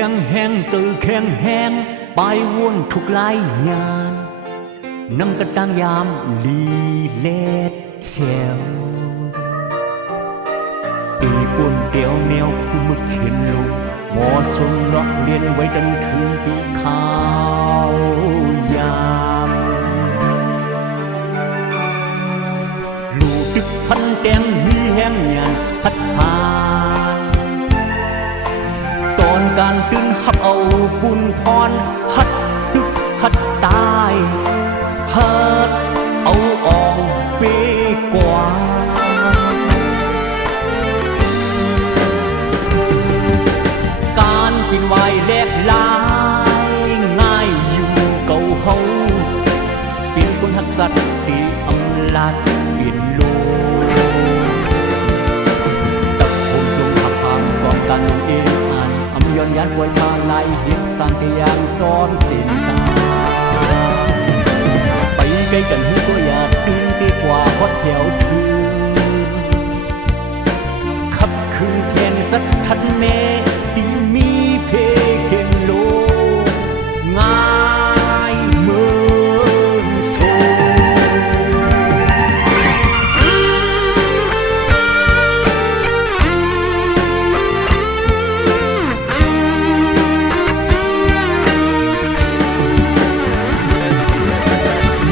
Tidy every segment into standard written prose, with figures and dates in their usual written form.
ข็งแห้งสื่อแข็งแห้งไปวนทุกไล่งานนำกระตังยามลีเลดเซลตีปุ่นเดียวแนวคู่มึกเข็นลงหมอทรงล็อกเลียนไว้จนถึงตีข้าวยามลูกตึกพันแดงมีแห้งงานพัดพาตอนการตื่นหับเอาบุญพรหัดดึกหัดตายหัดเอาออกเปกว่าการกินไวแลกลายง่ายอยู่เก่าเฮาเปลี่ยนคนหักสัตว์ตีอำลาดเปลี่ยนโลกตับผมทรงขับผ่านก่อนการลงเองอ่านอำย้อนยันไว้มาไล่เห็นสร้างพยางตอนเส้นตาไปใกล้กันก็อยากตื่นดีกว่าฮอดแถวคืนขับคืนแทนสักทันแม่ดีมีเพเข็มโลง่ายเหมือนโซ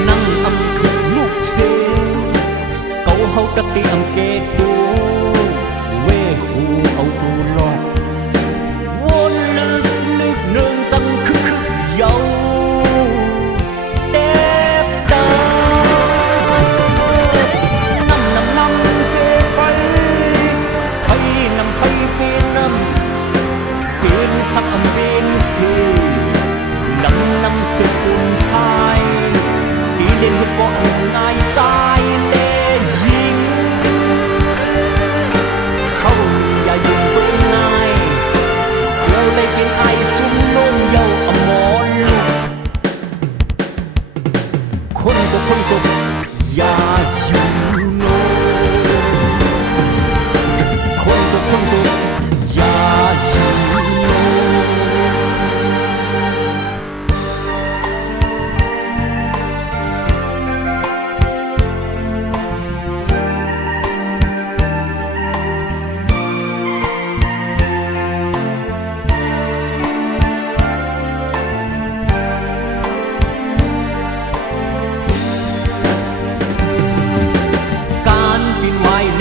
นั่งอำถึงมุกเซเก่าเฮาตะตีอำเกตดูเวหูเอาตูรอดวนลึกลึกเนื่องจังคึกเยาเด็บเดินำเปไปไปนำไปเป็นนำเป็นสักอำเป็นเสียนำตึกอุ่นสายตีเล่นก็ง่ายสายเล่ยิงเขาอย่ายุ่งเบิ่งง่ายเราได้เป็นไอซุ่มนมเยาอมรลูกคนก็อย่าอยู่โนคนก็อย่าอยู่โน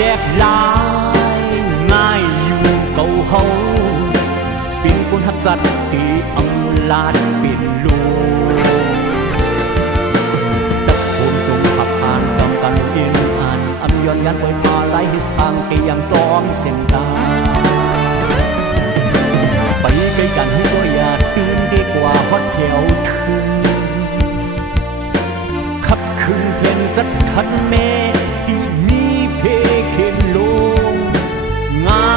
แลกลายง่ายอยู่เก่าเฮาเป็นคนหักจัดตีอำลาดเป็นลูกตะโกนทรงขับผ่านต้องการเอ็นอ่านอำย้อนยันไว้พาไล่ให้สร้างเตียงจอมเส้นตาไปใกล้กันก็อยากตื่นดีกว่าฮอดแถวถึงขับคืนเทียนสักทันแม่ดีมีเพเข็นลงง่า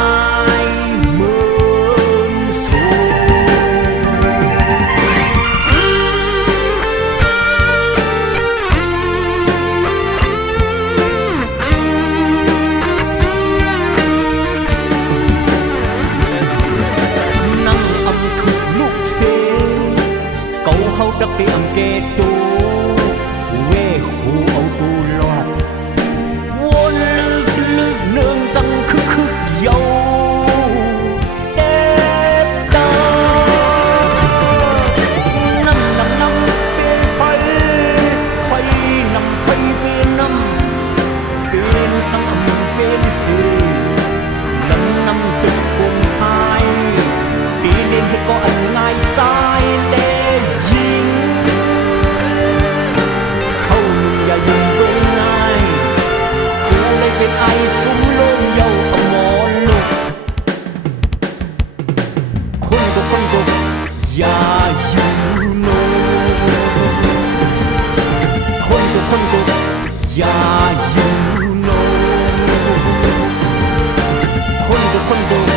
ยเหมือนโซนั่งอำถึกลูกเสเก่าเฮาดักได้อำเกตดูเวหูเอาตูรอดวนลึกเนื่องจังคึกเยาเด็บเดินำเปลี่ยนไปนำไปเป็นนำเป็นสังเป็นสื่อนำตึกกงสายตีเล่นให้ก็อันง่ายสายเล่ยิงเขาอย่ายุ่งเบิ่งง่ายเลยเป็นไอซุ้มลมเยาอมรลูกคนก็อย่าอยู่โนคนก็อย่าอยู่โนคนก็